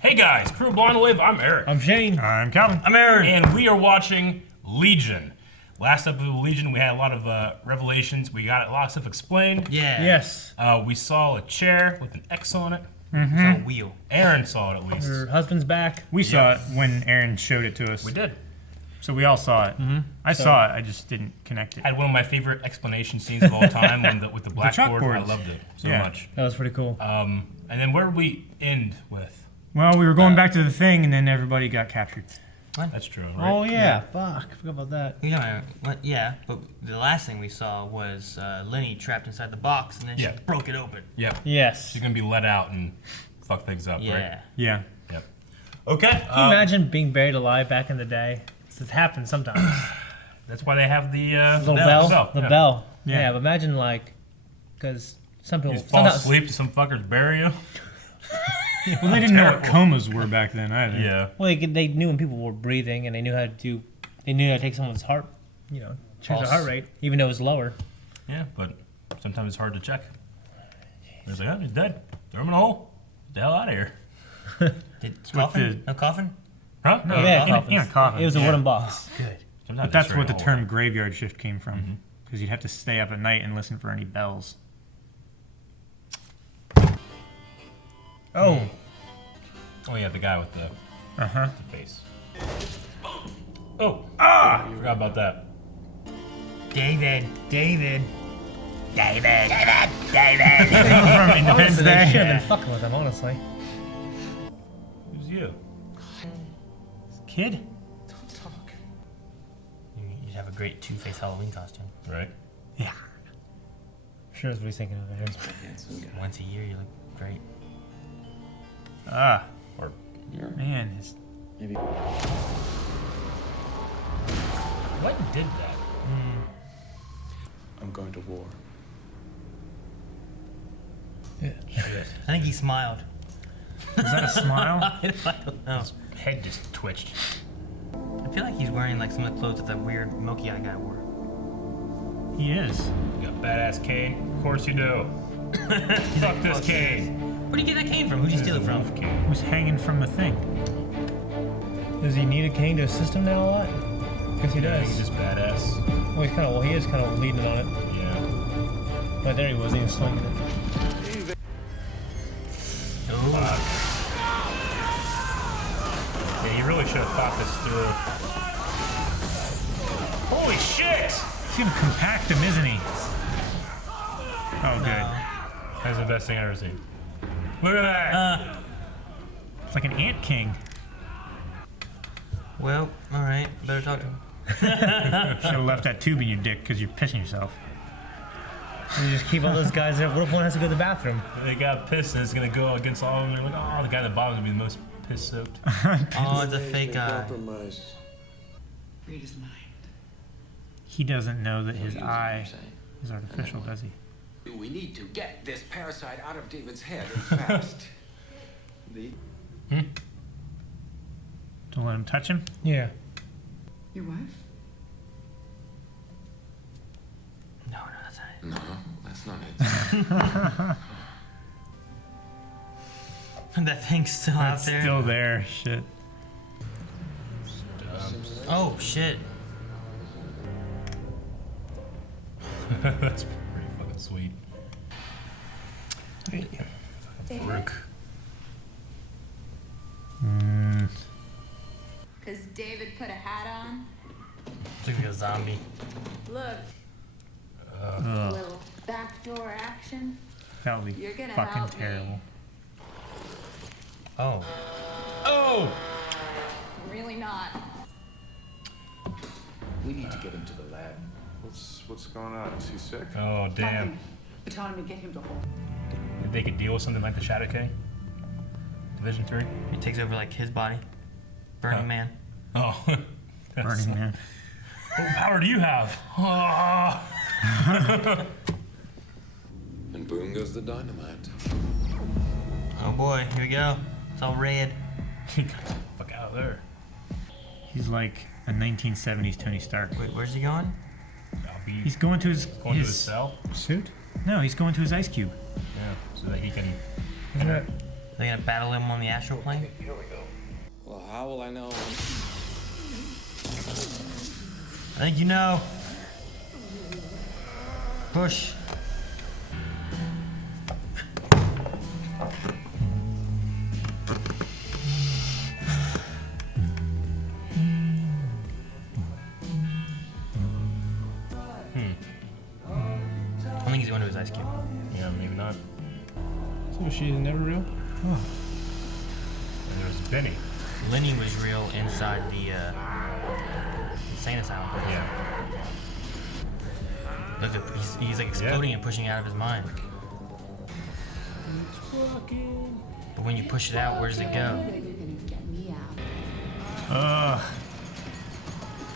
Hey guys, Crew Blind to Live, I'm Eric. I'm Shane. I'm Calvin. I'm Aaron. And we are watching Legion. Last episode of Legion, we had a lot of revelations. We got a lot of stuff explained. Yeah. Yes. We saw a chair with an X on it. It's on a wheel. Aaron saw it at least. Her husband's back. We saw it when Aaron showed it to us. We did. So we all saw it. I saw it, I just didn't connect it. I had one of my favorite explanation scenes of all time with the blackboard. I chalkboards. loved it so Yeah. much. That was pretty cool. And then where did we end with? Well, we were going back to the thing, and then everybody got captured. That's true, right? Oh yeah. Fuck. I forgot about that. Yeah, but the last thing we saw was Lenny trapped inside the box, and then she broke it open. Yep. Yes. She's gonna be let out and fuck things up, Yeah. right? Yeah. Yep. Okay. Can you imagine being buried alive back in the day? This happens sometimes. That's why they have the Little bell. The bell. Yeah. Yeah. But imagine because some people You just fall asleep to some fuckers bury you. Well, they didn't know what comas were back then either. Yeah. Well, they knew when people were breathing, and they knew how to take someone's heart. You know, check their heart rate, even though it was lower. Yeah, but sometimes it's hard to check. It's like, oh, he's dead. Throw him in a hole. Get the hell out of here. Coffin? No coffin? Huh? No. Yeah, In a coffin. It was a wooden box. Good. Sometimes But that's straight what the in a hole. term graveyard shift came from. Because you'd have to stay up at night and listen for any bells. Oh. Oh, yeah, the guy with the Uh-huh. face. Oh. Ah! Forgot about that. David. David. David. From Independence Honestly, they Day. should have been fucking with him, honestly. Who's you? Kid? You'd have a great Two-Face Halloween costume. Right? Yeah. Sure is what he's thinking of there. Once a year, you look great. Ah. Or Man, his... what did that? I'm going to war. Yeah. I think he smiled. Is that a smile? I don't know. Head just twitched. I feel like he's wearing like some of the clothes that that weird Moki Eye guy wore. He is. You got badass cane? Of course you do. Fuck this cane. Where'd you get that cane from? Who'd you steal it from? Wolf cane. Who's hanging from the thing? Does he need a cane to assist him now a lot? Guess he Yeah, does. he's just badass. Well, he is kind of leading on it. Yeah. But there he was, he was slinging it. Ooh. Yeah, you really should have thought this through. Holy shit! He's gonna compact him, isn't he? Oh, good. That's the best thing I've ever seen. Look at that! It's like an ant king. Well, all right. Better talk to him. Should have left that tube in your dick because you're pissing yourself. And you just keep all those guys there. What if one has to go to the bathroom? They got pissed and it's gonna go against all of them. They're like, oh, the guy at the bottom is gonna be the most piss soaked. Oh, it's a fake guy. Read his mind. He doesn't know that his eye is artificial, does he? We need to get this parasite out of David's head and fast. Don't let him touch him? Yeah. Your wife? No, that's not it. No, that's not it. That thing's still That's out there. still there. Shit. Oh shit. That's pretty fucking sweet. Rook. Because David put a hat on. Looks like a zombie. Look, a Ugh. little backdoor action. That would be You're gonna fucking help me. terrible. Oh. Oh! Really not. We need to get him to the lab. What's going on? Is he sick? Oh, damn. Nothing. We're telling him to get him to hold. Did they could deal with something like the Shadow King? Division 3? He takes over like his body. Burning Huh. Man. Oh. Burning Man. What power do you have? Oh. And boom goes the dynamite. Oh boy, here we go. It's all red. Fuck out of there. He's like a 1970s Tony Stark. Wait, where's he going? I'll be He's going to his going to his cell. suit? No, he's going to his ice cube. Yeah, so that he can. Isn't that They're gonna battle him on the astral plane? Well, how will I know? I think you know. Push. I think he's going to his ice cube. Yeah, maybe not. So she's never real? And there's Benny. Lenny was real inside the insane asylum. Yeah. Look, he's like exploding and pushing out of his mind. But when you push it out, where does it go? You're gonna get me out.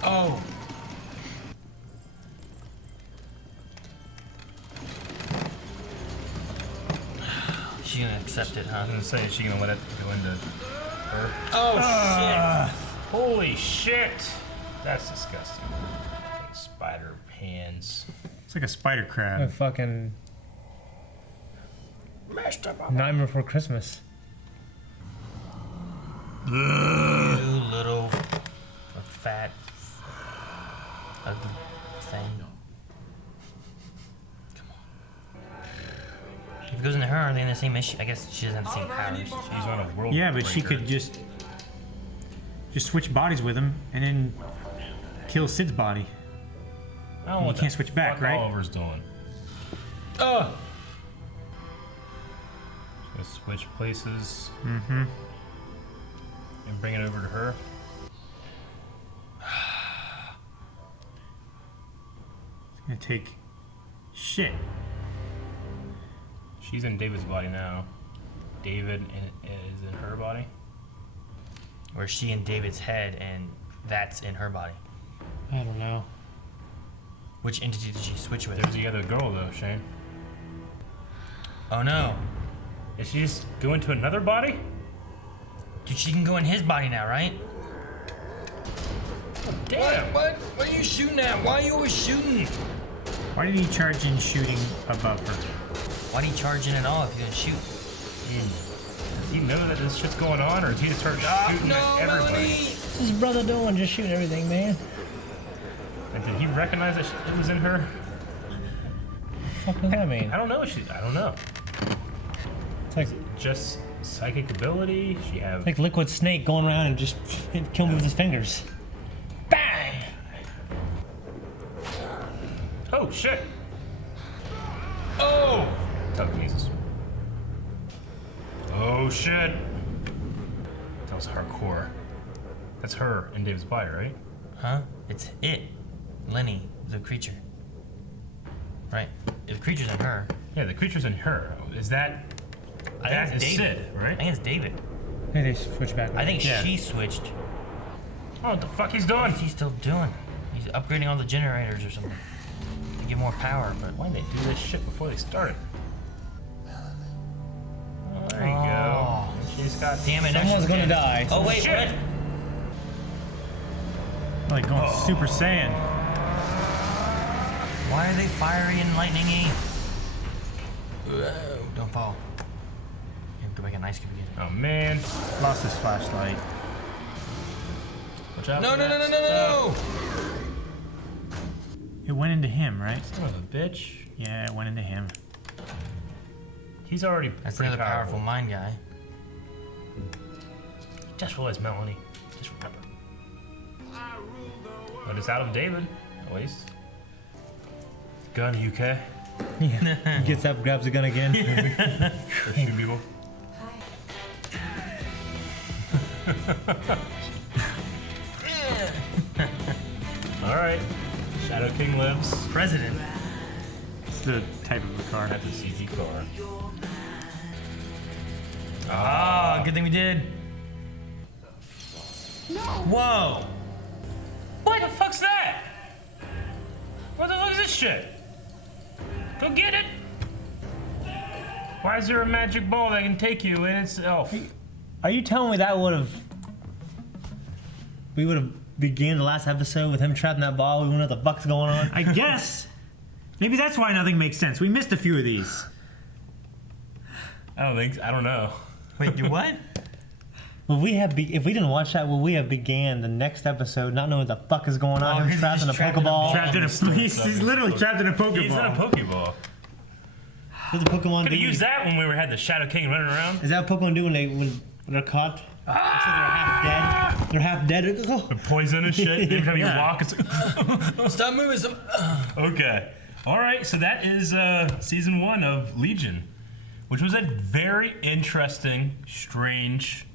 Oh! She's gonna accept it, huh? I'm gonna say, is she gonna let it go into her? Oh Holy shit! That's disgusting. Fucking spider hands. It's like a spider A crab. fucking Nightmare Before Christmas. shit! You little fat ugly thing. Come on. If it goes into her, are they in the same issue? I guess she doesn't have the same powers. She's on a world. Yeah, but she breaker. could just switch bodies with him and then kill Sid's body. I don't know You what can't the switch back, fuck right? Oliver's doing. Oh! Gonna switch places Mm-hmm. and bring it over to her. It's gonna take shit. She's in David's body now. David is in her body. Or is she in David's head and that's in her body? I don't know. Which entity did she switch with? There's the other girl though, Shane. Oh no. Is she just going to another body? Dude, she can go in his body now, right? Damn. What? What are you shooting at? Why are you always shooting? Why did he charge in shooting above her? Why do you charge in at all if you're gonna shoot? Does he know that this shit's going on, or did he just start shooting at everybody? What's his brother doing? Just shooting everything, man. And did he recognize that it was in her? What the fuck does that mean? I don't know. I don't know. It's like Just psychic ability. She have. like Liquid Snake going around and just kill me with his fingers. Bang! Oh shit! Oh! Telekinesis. Oh shit! That was hardcore. That's her in Dave's body, right? Huh? It's it. Lenny, the creature. Right. If the creature's in her, Yeah, the creature's in her. Is that? I That think it's is David. Sid, I right? think it's David. Hey, they switch back. I think Yeah. she switched. I don't know what the fuck he's doing. What's he still doing? He's upgrading all the generators or something to get more power, but Why'd they do this shit before they started? Oh, there you Oh. go. And she's got. damn it! now Someone's she's gonna dead. die. Oh wait, Shit. what? Like going Super Saiyan. Why are they fiery and lightningy? Whoa, don't fall. Yeah, go back in ice cube again. Oh man. Lost his flashlight. Watch out. No, for no, no, that no, no, no! It went into him, right? Son of a bitch. Yeah, it went into him. He's already That's pretty another powerful mind guy. Just realized, Melanie. Just remember. But it's out of David, at least. Gun, UK. Yeah. He gets up, grabs the gun again. Shooting people. All right. Shadow King lives. President. It's the type of a car. That's a CG car. Ah, good thing we did. No! Whoa! What the fuck's that? What the fuck is this shit? Go get it! Why is there a magic ball that can take you in itself? Are you telling me that we would have began the last episode with him trapped in that ball? We wouldn't know what the fuck's going on. I guess. Maybe that's why nothing makes sense. We missed a few of these. I don't know. Wait, do what? Well, if we didn't watch that, we have began the next episode not knowing what the fuck is going on. Oh, Him 'cause trapped he's in a trapped in a Pokeball. Trapped in a he's literally trapped in a Pokeball. He's in a Pokeball. What's the Pokemon Could do? have used that when we had the Shadow King running around. Is that what Pokemon do when they're caught? They say they're half dead. They're half dead. Oh. The poison and shit. Every time you walk, it's like, Stop moving. okay. All right, so that is season 1 of Legion, which was a very interesting, strange,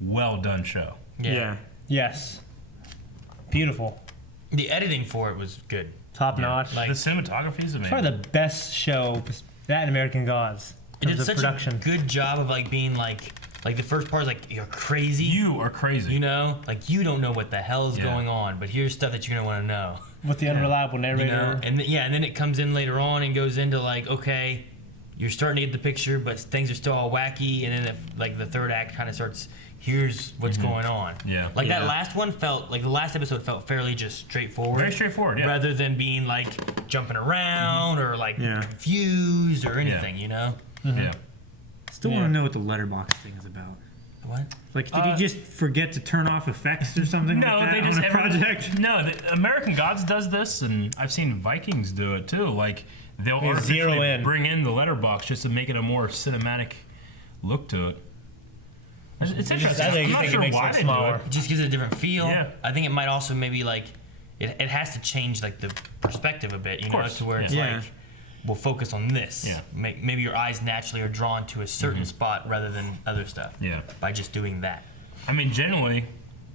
well done show. Yeah. Yes. Beautiful. The editing for it was good. Top notch. The cinematography is amazing. Probably the best show, that and American Gods. It did The such production. a good job of like being like the first part is like you're crazy. You are crazy. You know, like you don't know what the hell is Yeah. going on, but here's stuff that you're gonna want to know. With the unreliable You narrator. know, and and then it comes in later on and goes into like, okay, you're starting to get the picture, but things are still all wacky, and then the third act kind of starts. Here's what's going on. Yeah. Like Yeah. that last one felt like the last episode felt fairly just straightforward. Very straightforward, yeah. Rather than being like jumping around or like Yeah. confused or anything, you know. Yeah. Still want to know what the letterbox thing is about. What? Like, did he just forget to turn off effects or something No, like that they just on a project? No, the American Gods does this, and I've seen Vikings do it too. Like they'll They zero artificially in. bring in the letterbox just to make it a more cinematic look to it. It's interesting. I think I'm not it sure makes why it they do smaller. it. It just gives it a different feel. Yeah. I think it might also maybe like it has to change like the perspective a bit, you know, course, to where it's yeah. like we'll focus on this. Yeah. Maybe your eyes naturally are drawn to a certain spot rather than other stuff. Yeah. By just doing that. I mean, generally,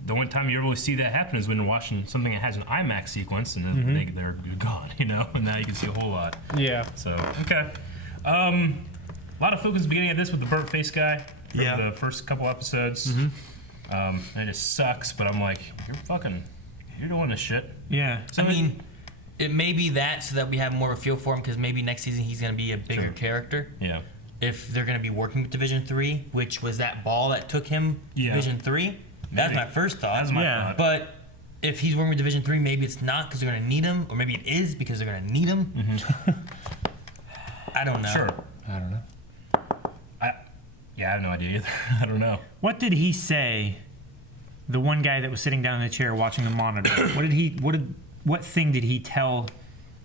the only time you really see that happen is when you're watching something that has an IMAX sequence, and then they're gone, you know, and now you can see a whole lot. Yeah. So, okay. A lot of focus beginning of this with the burnt face guy from Yeah. the first couple episodes. And it just sucks, but I'm like, you're doing this shit. Yeah. I mean, it may be that so that we have more of a feel for him because maybe next season he's going to be a bigger character. Yeah. If they're going to be working with Division 3, which was that ball that took him Yeah. Division 3. That's Maybe. my first thought. That's my Yeah. thought. But if he's working with Division 3, maybe it's not because they're going to need him, or maybe it is because they're going to need him. I don't know. Sure. I don't know. I have no idea either. I don't know. What did he say? The one guy that was sitting down in the chair watching the monitor. What thing did he tell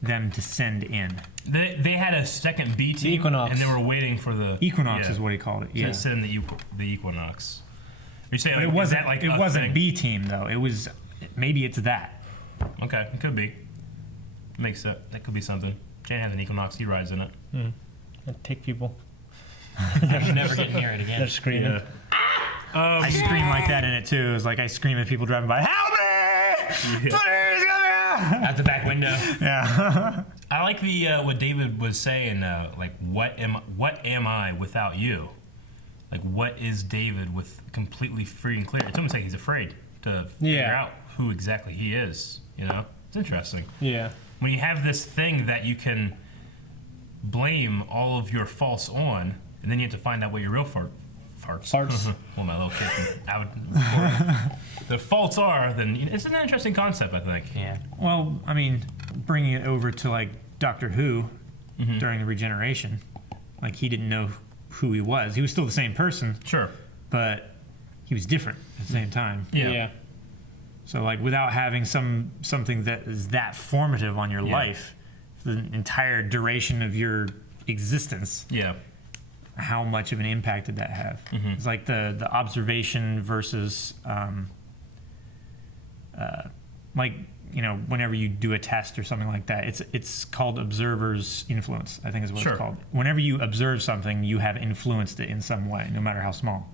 them to send in? They had a second B team, Equinox. and they were waiting for the Equinox yeah. is what he called it. So Yeah. they sent in the Equinox. Are you saying But like, it wasn't. is that like It a wasn't thing? B team though. It was. Maybe it's that. Okay, it could be. Makes that could be something. Jane has an Equinox. He rides in it. I'd take people. I should never get near it again. They're screaming. Yeah. I scream like that in it too. It's like I scream at people driving by. Help me! Please come Out the back window. here! Yeah. I like the what David was saying. Like, what am I without you? Like, what is David with completely free and clear? It's almost like he's afraid to figure Yeah. out who exactly he is. You know, it's interesting. Yeah. When you have this thing that you can blame all of your faults on, and then you have to find out what your real farts. Well, my little kid the faults are, then it's an interesting concept, I think. Yeah. Well, I mean, bringing it over to like Doctor Who during the regeneration, like he didn't know who he was. He was still the same person, Sure. but he was different at the same time. Yeah. So like without having something that is that formative on your Yeah. life, the entire duration of your existence, Yeah. how much of an impact did that have? It's like the observation versus like, you know, whenever you do a test or something like that, it's called observer's influence, I think is what Sure. it's called. Whenever you observe something, you have influenced it in some way, no matter how small.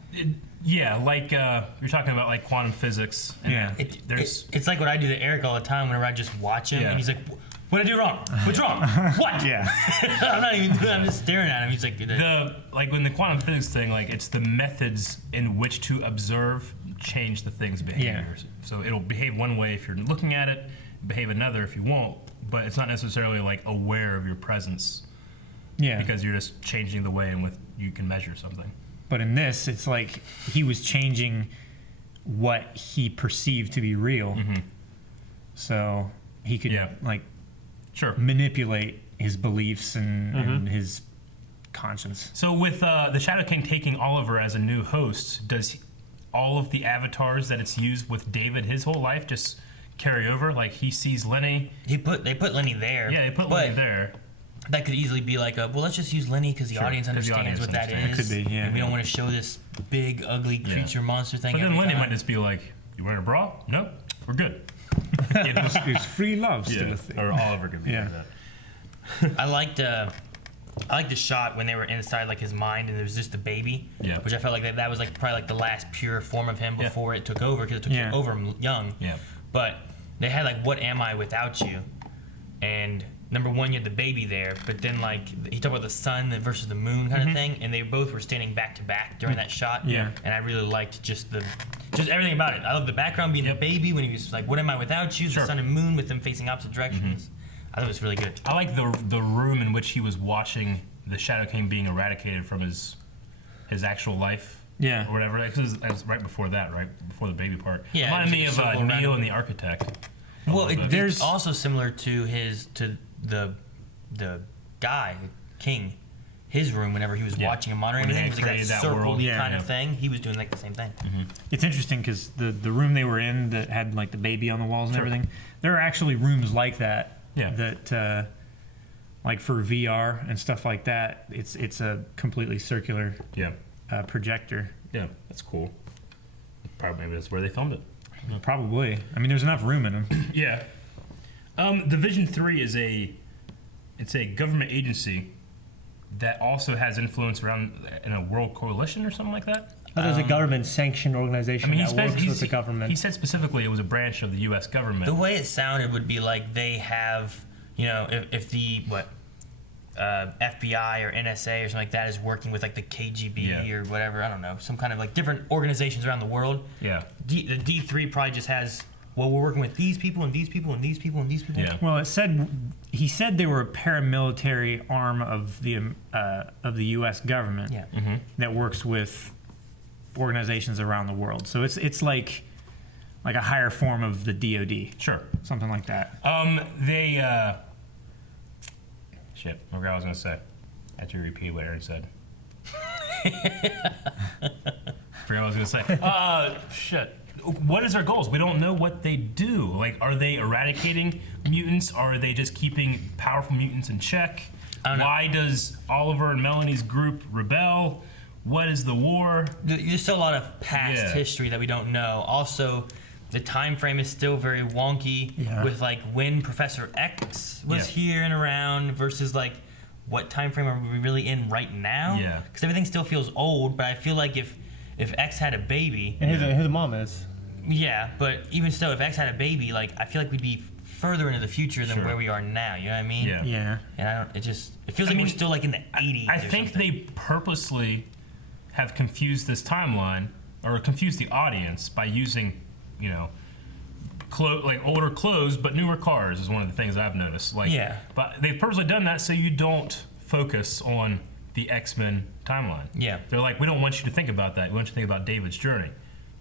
Yeah, like you're talking about like quantum physics. And Yeah. It's like what I do to Eric all the time whenever I just watch him Yeah. and he's like, what did I do wrong? What's wrong? What? Yeah. I'm not even doing it. I'm just staring at him. He's like, like when the quantum physics thing, like it's the methods in which to observe change the thing's behaviors. So it'll behave one way if you're looking at it, behave another if you won't, but it's not necessarily like aware of your presence Yeah. because you're just changing the way in which you can measure something. But in this, it's like he was changing what he perceived to be real. So he could Yeah. like Sure. manipulate his beliefs and his conscience. So with the Shadow King taking Oliver as a new host, does all of the avatars that it's used with David his whole life just carry over? Like he sees Lenny. They put Lenny there. Yeah, they put Lenny there. That could easily be like, well, let's just use Lenny because the Sure, audience 'cause the understands audience what that understands. is. It could be, yeah. And we don't want to show this big, ugly creature monster thing. But then every Lenny time. might just be like, "You wearing a bra? No, we're good." You know? It's free love still Yeah. a thing. Or Oliver could be Yeah. like that. I liked the shot when they were inside like his mind and there was just the baby. Yeah. Which I felt like that was like probably like the last pure form of him Yeah. before it took over because it took Yeah. over him young. Yeah. But they had like, what am I without you? And number one, you had the baby there, but then like he talked about the sun versus the moon kind of thing, and they both were standing back to back during that shot. Yeah. And I really liked just everything about it. I love the background being the baby when he was like, "What am I without you?" Sure. The sun and moon with them facing opposite directions. I thought it was really good. I like the room in which he was watching the Shadow King being eradicated from his actual life. Yeah. Or whatever. Because it was right before that, right before the baby part. Yeah, Reminded it me was of like a circle Neo around and the Architect. Well, bit. there's also similar to the guy King, his room whenever he was Yeah. watching a monitor and When he everything, had it was like created that that world. circle Yeah. kind of thing. He was doing like the same thing. It's interesting because the room they were in that had like the baby on the walls and Sure. everything, there are actually rooms like that. Yeah. That like for VR and stuff like that, it's a completely circular Yeah. projector. Yeah. That's cool. Probably maybe that's where they filmed it. Probably. I mean, there's enough room in them. Yeah. Division 3 is it's a government agency that also has influence around in a world coalition or something like that. Oh, there's a government-sanctioned organization that works with the government. He said specifically it was a branch of the U.S. government. The way it sounded would be like they have, you know, if the FBI or NSA or something like that is working with like the KGB or whatever, I don't know, some kind of like different organizations around the world. Yeah. The D3 probably just has, well, we're working with these people and these people and these people and these people. Yeah. Well, he said they were a paramilitary arm of the U.S. government Yeah. that works with organizations around the world. So it's like a higher form of the DoD, Sure. something like that. Shit, I forgot what I was gonna say. I had to repeat what Aaron said. Forgot what I was gonna say. Shit. What is their goals? We don't know what they do. Like, are they eradicating mutants? Or are they just keeping powerful mutants in check? I don't know. Why does Oliver and Melanie's group rebel? What is the war? There's still a lot of past history that we don't know. Also, the time frame is still very wonky with like when Professor X was here and around versus like what time frame are we really in right now? Yeah. Because everything still feels old, but I feel like if X had a baby, and who the mom is. yeah, but even still, if X had a baby, like I feel like we'd be further into the future than where we are now. You know what I mean? Yeah. Yeah. And it feels like we're still like in the 80s. I or think something. they purposely have confused this timeline or confused the audience by using, you know, like older clothes but newer cars is one of the things I've noticed. Like, but they've purposely done that so you don't focus on the X-Men timeline. Yeah. They're like, we don't want you to think about that. We want you to think about David's journey.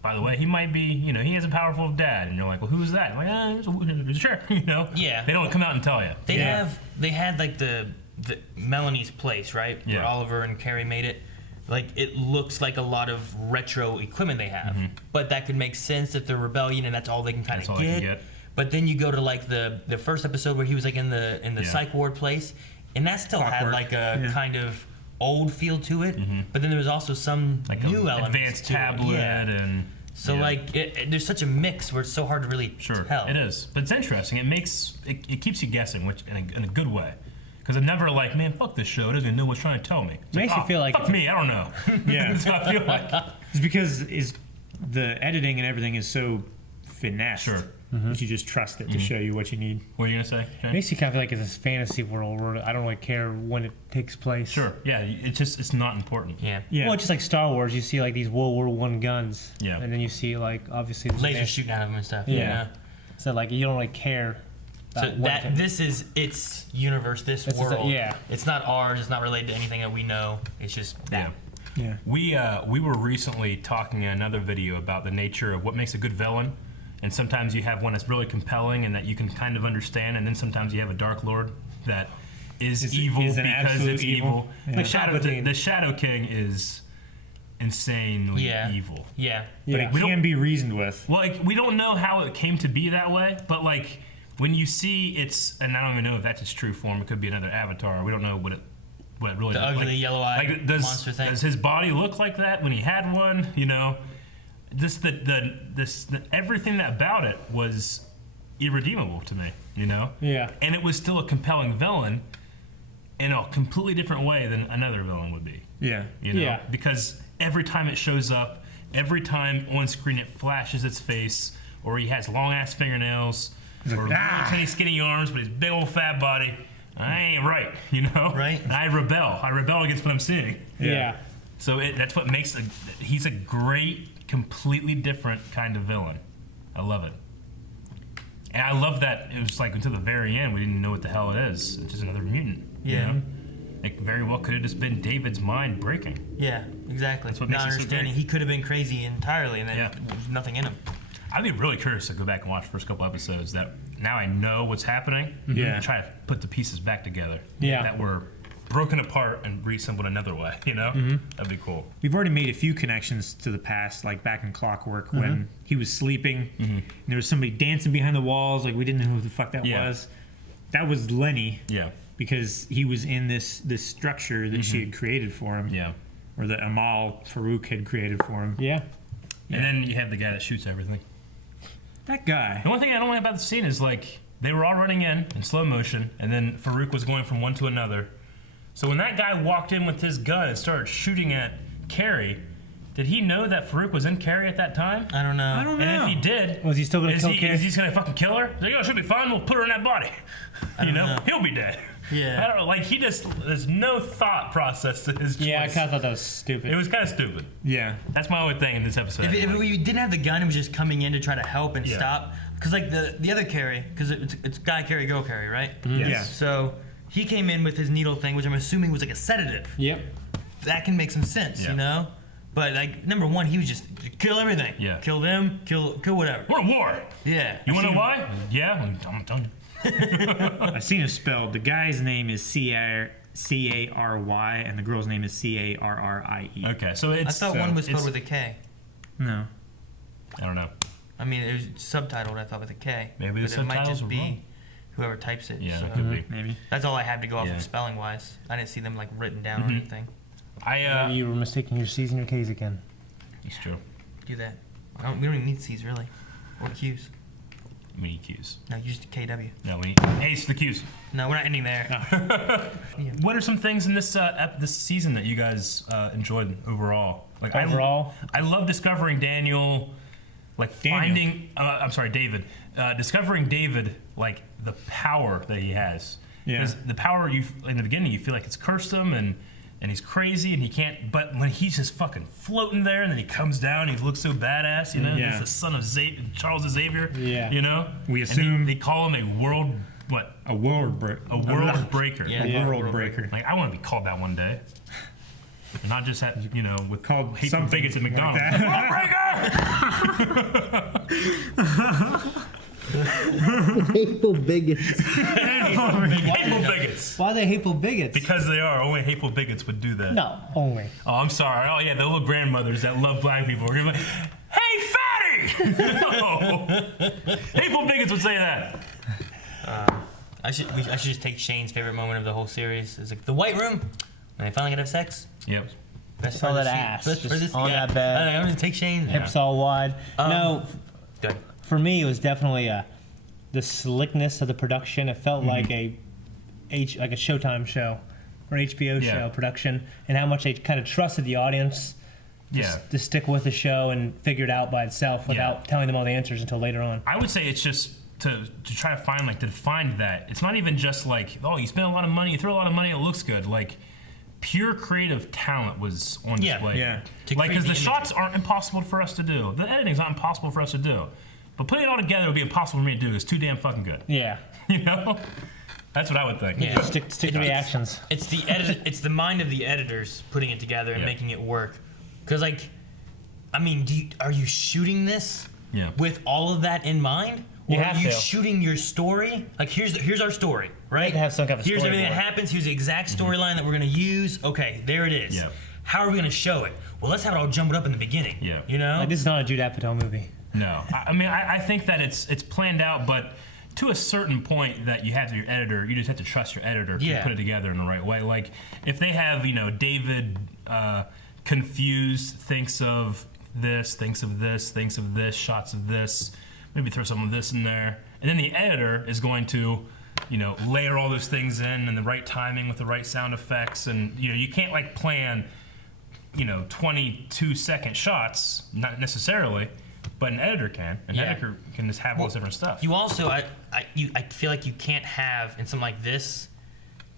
By the way, he might be, you know, he has a powerful dad, and you're like, well, who is that? I'm like, sure, you know. Yeah. They don't come out and tell you. They had like the Melanie's place, right? Where Oliver and Carrie made it. Like it looks like a lot of retro equipment they have, but that could make sense if they're rebellion and that's all they can kind of get. But then you go to like the first episode where he was like in the psych ward place, and that still had like a kind of old feel to it. But then there was also some like new elements, advanced to it. tablet, and so like there's such a mix where it's so hard to really tell. It is, but it's interesting. It keeps you guessing, which in a good way. Because I'm never like, man, fuck this show. It doesn't even know what's trying to tell me. It's Makes you feel like fuck me. I don't know. Yeah, that's how I feel like. It's because the editing and everything is so finessed that you just trust it to show you what you need. What are you gonna say? Jay? Makes you kind of feel like it's this fantasy world where I don't really care when it takes place. Sure. Yeah. It's not important. Yeah. Well, it's just like Star Wars. You see like these World War I guns. Yeah. And then you see like obviously the Laser shooting out of them and stuff. Yeah. So like you don't really care. So this is its universe, this world. It's not ours. It's not related to anything that we know. It's just that. Yeah. We were recently talking in another video about the nature of what makes a good villain, and sometimes you have one that's really compelling and that you can kind of understand, and then sometimes you have a Dark Lord that is evil is an because absolute it's evil. evil. Yeah. The Shadow King is insanely evil. Yeah. But it can be reasoned with. Well, like, we don't know how it came to be that way, but like when you see it's, and I don't even know if that's its true form. It could be another avatar. We don't know what it really. The ugly yellow-eyed monster thing. Does his body look like that when he had one? You know, everything about it was irredeemable to me. You know. Yeah. And it was still a compelling villain in a completely different way than another villain would be. Yeah. You know? Yeah. Because every time it shows up, every time on screen it flashes its face, or he has long ass fingernails, or little tiny skinny arms, but his big old fat body, I ain't right, you know? Right. And I rebel against what I'm seeing. Yeah. So that's what makes he's a great, completely different kind of villain. I love it. And I love that it was like until the very end we didn't know what the hell it is. It's just another mutant. Yeah. You know? It very well could have just been David's mind breaking. Yeah, exactly. That's what Not makes it so understanding. great. He could have been crazy entirely, and then there's nothing in him. I'd be really curious to go back and watch the first couple episodes. That now I know what's happening. Yeah. And try to put the pieces back together. Yeah. That were broken apart and reassembled another way. You know, that'd be cool. We've already made a few connections to the past, like back in Clockwork when he was sleeping and there was somebody dancing behind the walls, like we didn't know who the fuck that was. That was Lenny. Yeah. Because he was in this structure that she had created for him. Yeah. Or that Amal Farouk had created for him. Yeah. And then you have the guy that shoots everything. That guy. The one thing I don't like about the scene is like they were all running in slow motion, and then Farouk was going from one to another. So when that guy walked in with his gun and started shooting at Carrie, did he know that Farouk was in Carrie at that time? I don't know. I don't know. And if he did, Was he still gonna kill Carrie? Is he just gonna fucking kill her? Like, oh, she'll be fine. We'll put her in that body. You know, he'll be dead. Yeah. I don't know. Like there's no thought process to his choice. Yeah, I kind of thought that was stupid. It was kind of stupid. Yeah. That's my only thing in this episode. If we didn't have the gun, it was just coming in to try to help and stop. Because like the other Carrie, because it's guy Carrie, girl Carrie, right? Yes. Yeah. So he came in with his needle thing, which I'm assuming was like a sedative. Yep. That can make some sense, you know. But like number one, he was just kill everything. Yeah. Kill them. Kill whatever. We're at war. Yeah. You want to know why? Yeah. I'm telling you. I seen it spelled. The guy's name is C-A-R-Y and the girl's name is C-A-R-R-I-E. Okay, so it's. I thought one was spelled it's- with a K. No. I don't know. I mean, it was subtitled. I thought with a K. Maybe the but it might subtitles just were be wrong. whoever types it. Yeah, so. it could be. Maybe. That's all I have to go off Yeah. of spelling wise. I didn't see them like written down or anything. Maybe you were mistaking your C's and your K's again. It's true. Do that. We don't even need C's really, or Q's. We need Q's. No, use KW. No, we need Ace the Q's. No, we're not ending there. What are some things in this this season that you guys enjoyed overall? Like Overall? I love discovering Daniel, like finding. I'm sorry, David. Discovering David, like the power that he has. Yeah. Because the power in the beginning, you feel like it's cursed him and he's crazy and he can't. But when he's just fucking floating there and then he comes down, he looks so badass. You know, Yeah. he's the son of Charles Xavier. Yeah. You know, We And assume- they call him a world A world breaker. a world breaker. Yeah. A world breaker. Like I want to be called that one day. Not just at, with Called hateful something bigots at like McDonald's. that. World breaker! Hateful bigots. Hateful bigots. Why are they hateful bigots? Because they are. Only hateful bigots would do that. No, only. Oh, I'm sorry. Oh, yeah, the little grandmothers that love black people. We're like, hey, fatty! No. Hateful bigots would say that. I should just take Shane's favorite moment of the whole series. It's like the White Room when they finally get have sex. Yep. Best Saw part of that the scene. ass Best part of just the on scene. that bed. I'm gonna take Shane. Hips all wide. No, Good. for me, it was definitely the slickness of the production. It felt like a Showtime show or HBO Yeah. show production, and how much they kind of trusted the audience Yeah. to stick with the show and figure it out by itself without telling them all the answers until later on. I would say it's just to try to find, to find that. It's not even just like, oh, you spend a lot of money, you throw a lot of money, it looks good. Like, pure creative talent was on display. Yeah. To Like, create because the the shots aren't impossible for us to do. The editing's not impossible for us to do. But putting it all together would be impossible for me to do. It's too damn fucking good. Yeah. You know? That's what I would think. Yeah. Stick to the actions. It's the it's the mind of the editors putting it together and Yeah. making it work. Because like, I mean, are you shooting this Yeah. with all of that in mind, You Or have are you to. shooting your story? Like here's our story, right? to have some kind of Here's everything that storyboard. happens. Here's the exact storyline that we're gonna use. Okay, there it is. Yeah. How are we gonna show it? Well, let's have it all jumbled up in the beginning. Yeah. You know? Like, this is not a Judd Apatow movie. No, I mean I think that it's planned out, but to a certain point that you have your editor, you just have to trust your editor to Yeah. put it together in the right way. Like if they have David confused, thinks of this, shots of this, maybe throw some of this in there, and then the editor is going to layer all those things in the right timing with the right sound effects, and you can't like plan 22-second shots, not necessarily, but an editor can. An Yeah. editor can just have all this different stuff. You also, I feel like you can't have in something like this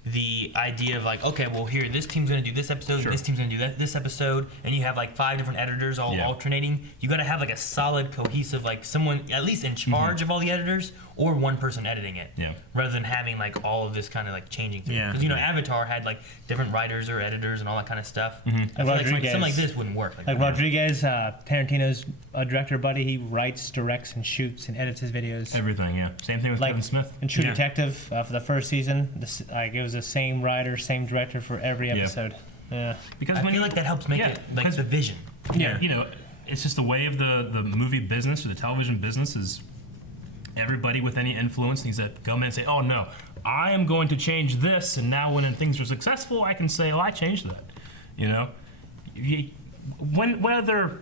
the idea of like, okay, well here this team's gonna do this episode, Sure. this team's gonna do this episode, and you have like 5 different editors all Yeah. alternating. You got to have like a solid, cohesive, like someone at least in charge of all the editors, or one person editing it. Yeah. Rather than having like all of this kind of like changing through. Yeah. Because Avatar had like different writers or editors and all that kind of stuff. I And feel like Rodriguez. something like this wouldn't work. Like Rodriguez, Tarantino's director buddy, he writes, directs, and shoots and edits his videos. Everything, yeah. Same thing with Like Kevin Smith. in True Yeah. Detective, for the first season, it was the same writer, same director for every Yeah. episode. Yeah. Because I when feel like that helps make yeah, it like 'cause- the vision. Yeah, it's just the way of the movie business or the television business is everybody with any influence needs to come in and say, oh no, I am going to change this, and now when things are successful, I can say, oh, I changed that. When other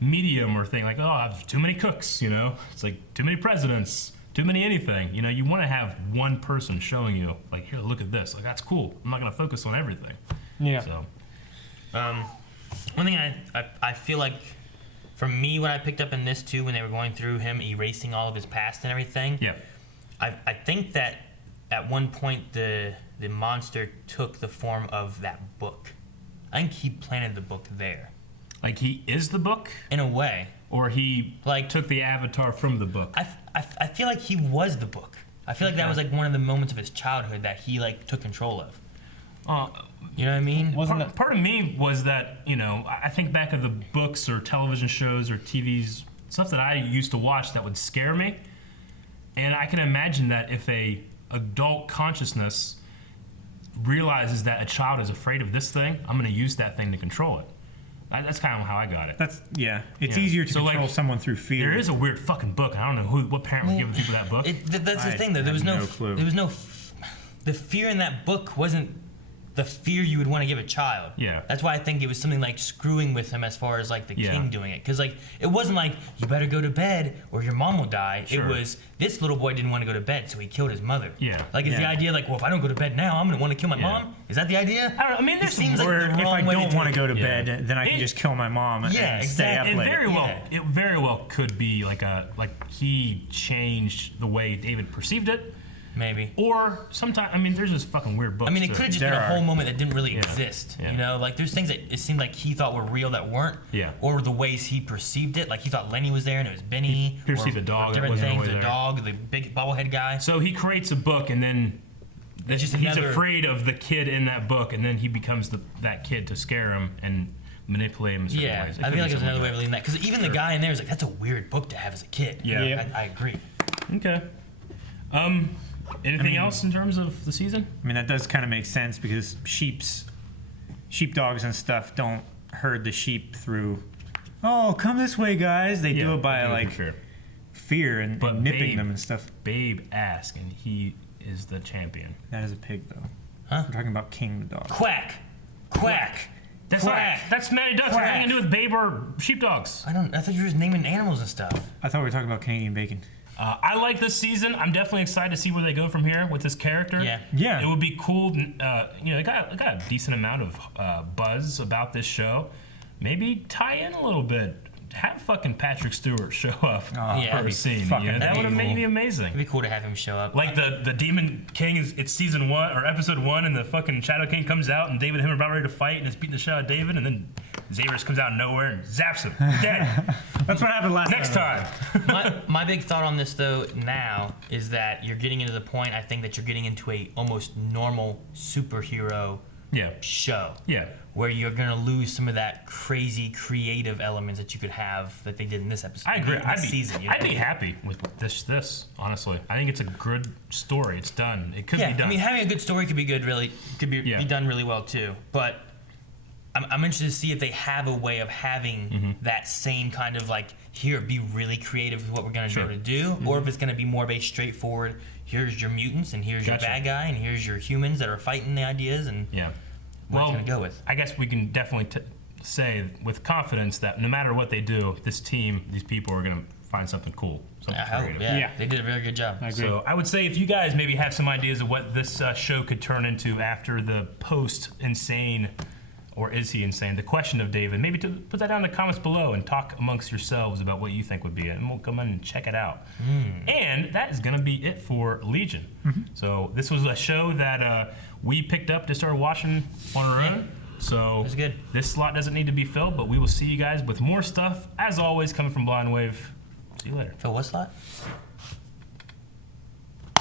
medium or thing, like, oh, I have too many cooks, it's like too many presidents, too many anything, you want to have one person showing you, like, here, look at this, like, that's cool. I'm not going to focus on everything. Yeah. So, One thing I feel like, for me, when I picked up in this too, when they were going through him erasing all of his past and everything, yeah. I think that at one point the monster took the form of that book. I think he planted the book there, Like, he is the book? in a way. Or he Like- took the avatar from the book. I feel like he was the book. I feel like that was like one of the moments of his childhood that he like took control of. You know what I mean? Wasn't it? Part of me was that, I think back of the books or television shows or TVs, stuff that I used to watch that would scare me. And I can imagine that if a adult consciousness realizes that a child is afraid of this thing, I'm going to use that thing to control it. That's kind of how I got it. It's Yeah. easier to So, like, control someone through fear. There is a weird fucking book. I don't know what parent would give people that book. That's the I thing though. There was have no, no clue. there was no, the fear in that book wasn't the fear you would want to give a child. Yeah. That's why I think it was something like screwing with him as far as like the Yeah. king doing it. Because like it wasn't like you better go to bed or your mom will die. Sure. It was this little boy didn't want to go to bed, so he killed his mother. Yeah. Like it's the Yeah. idea like, well, if I don't go to bed now, I'm gonna want to kill my Yeah. mom. Is that the idea? I don't know. I mean, It there's seems like or the if wrong I way don't to want to take go it. to Yeah. bed, then I can It- just kill my mom and Yeah, stay up It late. very well could be like he changed the way David perceived it, Maybe. or sometimes there's just fucking weird books. I mean, it too. could have just There been a are. whole moment that didn't really Yeah. exist. Yeah. You know, like there's things that it seemed like he thought were real that weren't. Yeah. Or the ways he perceived it, like he thought Lenny was there and it was Benny. He perceived or a dog that different wasn't things, always the there. dog, the big bobblehead guy. So he creates a book, and then It's just he's another- afraid of the kid in that book, and then he becomes that kid to scare him and manipulate him in certain Yeah, ways. I feel like there's another way of reading that because even the guy in there is like, that's a weird book to have as a kid. Yeah. Yeah. I agree. Okay. Anything else in terms of the season? I mean, that does kind of make sense because sheepdogs and stuff don't herd the sheep through, oh, come this way, guys. They do it by, for like, sure. fear and But nipping Babe- them and stuff. Babe asked, and he is the champion. That is a pig, though. Huh? We're talking about King the dog. Quack, quack. That's Quack. that's Matty Ducks. What Quack. nothing to do with Babe or sheepdogs. I thought you were just naming animals and stuff. I thought we were talking about Canadian bacon. I like this season. I'm definitely excited to see where they go from here with this character. Yeah. Yeah. It would be cool. It got a decent amount of buzz about this show. Maybe tie in a little bit. Have fucking Patrick Stewart show up Yeah, for that'd a be scene. fucking That that'd would have be made cool. me amazing. It'd be cool to have him show up. Like the Demon King it's season 1 or episode 1, and the fucking Shadow King comes out, and David and him are about ready to fight, and it's beating the shit out of David, and then Xavier comes out of nowhere and zaps him dead. That's what happened last Next time. my big thought on this though now is that you're getting into the point I think that you're getting into a almost normal superhero show. Yeah. Where you're gonna lose some of that crazy creative elements that you could have that they did in this episode. I agree. This season, I'd be happy with this. Honestly, I think it's a good story. It's done. It could be done. I mean, having a good story could be good. Really, could be done really well too. But I'm interested to see if they have a way of having that same kind of like, here, be really creative with what we're gonna be able to do, or if it's gonna be more of a straightforward. Here's your mutants, and here's your bad guy, and here's your humans that are fighting the ideas, and what it's gonna go with. I guess we can definitely say with confidence that no matter what they do, this team, these people are gonna find something cool. Something creative. Yeah, they did a very good job. I agree. So I would say if you guys maybe have some ideas of what this show could turn into after the post-insane, or is he insane? The question of David, maybe to put that down in the comments below and talk amongst yourselves about what you think would be it, and we'll come in and check it out. And that is going to be it for Legion. So this was a show that we picked up to start watching on our own. So was good. This slot doesn't need to be filled, but we will see you guys with more stuff, as always, coming from Blind Wave. See you later. Phil, what slot?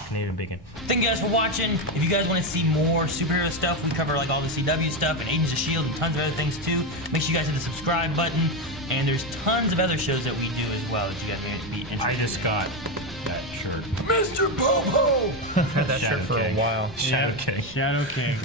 Canadian Bacon. Thank you guys for watching. If you guys want to see more superhero stuff, we cover like all the CW stuff and Agents of S.H.I.E.L.D. and tons of other things too. Make sure you guys hit the subscribe button. And there's tons of other shows that we do as well that you guys may be interested in. I just got that shirt. Mr. Popo! I've had that shirt for a while. Shadow King. Shadow King.